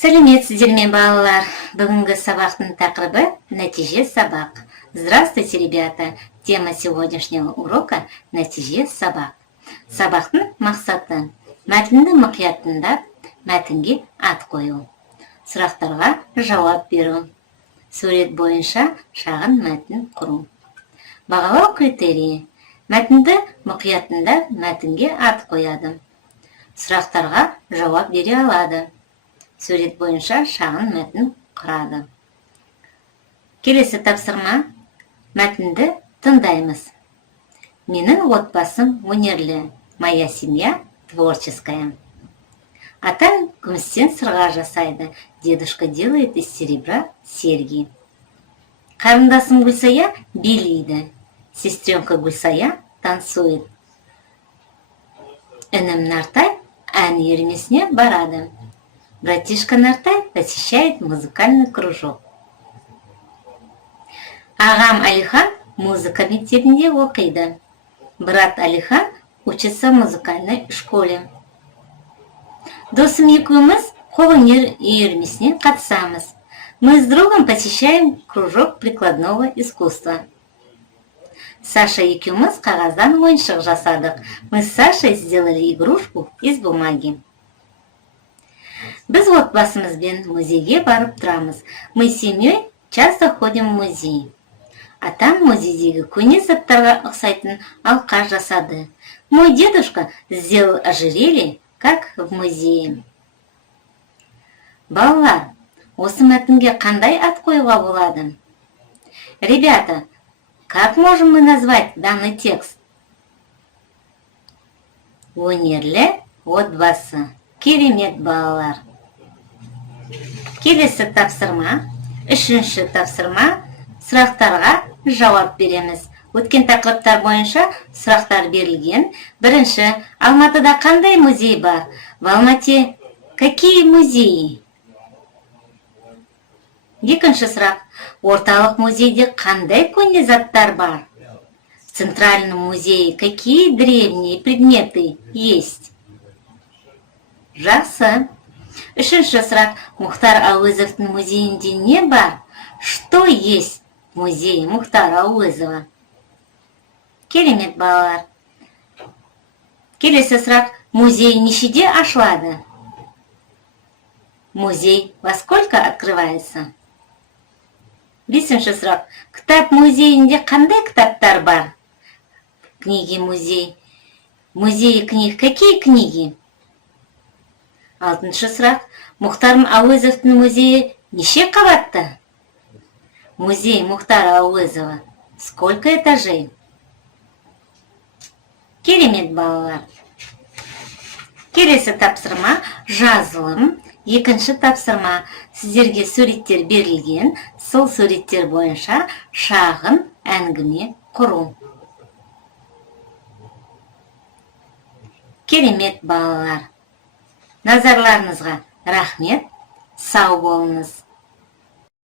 Сәлеметсіздер ме, балалар? Бүгінгі сабақтың тақырыбы «Нәтиже сабақ». Здравствуйте, ребята! Тема сегодняшнего урока «Нәтиже сабақ». Сабақтың мақсаты мәтінді мұқият тыңдап, мәтінге ат қою. Сұрақтарға жауап беру. Сурет бойынша шағын мәтін құру. Бағалау критерийі. Мәтінді мұқият тыңдап, мәтінге ат қояды. Сұрақтарға жауап бере алады. Сурет бойынша шағын мәтін құрады. Келесі тапсырма. Мәтінді тыңдаймыз. Менің отбасым өнерлі. Моя семья творческая. Атам күмістен сырға жасайды. Дедушка делает из серебра серьги. Қарындасым Гүлсая билейді. Сестренка Гүлсая танцует. Інім Нартай ән үйірмесіне барады. Братишка Нартай посещает музыкальный кружок. Ағам Алихан музыка мектебінде оқиды. Брат Алихан учится в музыкальной школе. Досым екеуміз қолөнер үйірмесіне қатысамыз. Мы с другом посещаем кружок прикладного искусства. Саша екеуміз қағаздан ойыншық жасадық. Мы с Сашей сделали игрушку из бумаги. Біз отбасымызбен музейге барып тұрамыз. Мы с семьей часто ходим в музей. Атам музейдегі көне заттарға ұқсайтын алқа жасады. Мой дедушка сделал ожерелье, как в музее. Балалар, осы мәтінге қандай ат қоюға болады? Ребята, как можем мы назвать данный текст? Өнерлі отбасы. Керемет, балалар. Келесі тапсырма, үшінші тапсырма, сұрақтарға жауап береміз. Өткен тақырыптар бойынша сұрақтар берілген. Бірінші, Алматыда қандай музей бар? В Алмате какие музеи? Екінші сұрақ, орталық музейде қандай көне заттар бар? В Центральном музее какие древние предметы есть? Жақсы. Үшінші сұрақ, Мұхтар Әуезовтың музейінде не бар? Что есть в музее Мұхтара Әуезова? Керемет, балалар. Келесі сұрақ, музей нешеде ашылады? Музей во сколько открывается? Бесінші сұрақ, кітап музейінде қандай кітаптар бар? Книги музей. Музей книг. Какие книги? Алтыншы сұрақ, Мұхтар Әуезовтың музейі неше қабатты? Музей Мұхтара Әуезова. Сколько этажей? Керемет, балалар. Келесі тапсырма жазылым. Екінші тапсырма сіздерге суреттер берілген. Сол суреттер бойынша шағын әңгіме құру. Керемет, балалар. Назарларыңызға рахмет. Сау болыңыз.